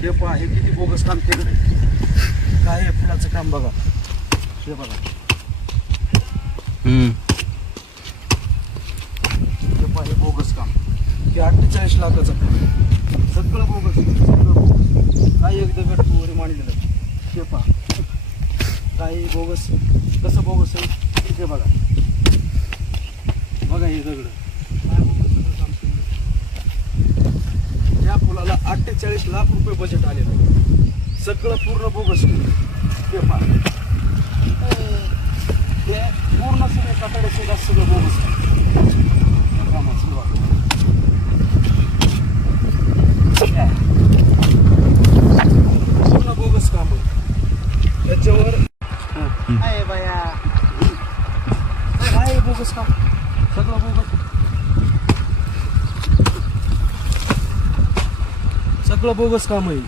हे पहा, हे किती बोगस काम केलं. काय आहे फुलाचं काम बघा. हे बघा, हे पहा, हे बोगस काम. हे 48 लाखाचं सगळं बोगस, सगळं बोगस. काय एक दगड वगैरे मांडलेलं. हे पहा, काही बोगस. कसं बोगस आहे हे बघा. बघा हे दगड काय बोगस सगळं काम केलं. या फुलाला 48 लाख रुपये बजेट आलेलं आहे. सगळं पूर्ण बोगस. हे पहा, हे पूर्ण सगळे कातडे सुद्धा सगळं बोगस कामात सुरुवात. पूर्ण बोगस काम आहे. त्याच्यावर आहे बाया, काय बोगस काम, सगळं बोगस, सगळं बोगस काम आहे.